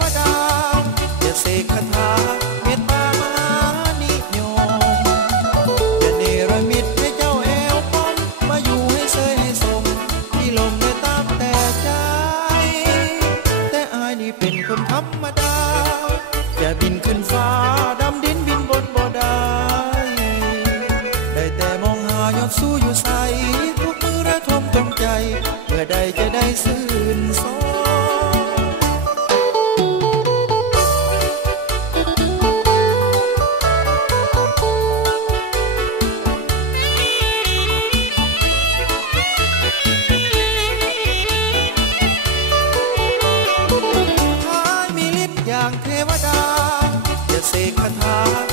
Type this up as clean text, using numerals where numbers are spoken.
วดาอย่าเสกคาถาเมตตามหานิยมอย่าเนรมิตให้เจ้าแอวป้อมมาอยู่ให้เสยให้สมที่ลมได้ตามแต่ใจแต่อายนี่เป็นคนธรรมดาอย่าบินขึ้นฟ้าดำดินบินบนบ่ได้ได้แต่มองหายอดสู้อยู่ใสทุกมือระทมตรงใจเมื่อใดจะได้ซื่นสองอย่างเทวดาอย่าเสกคาถา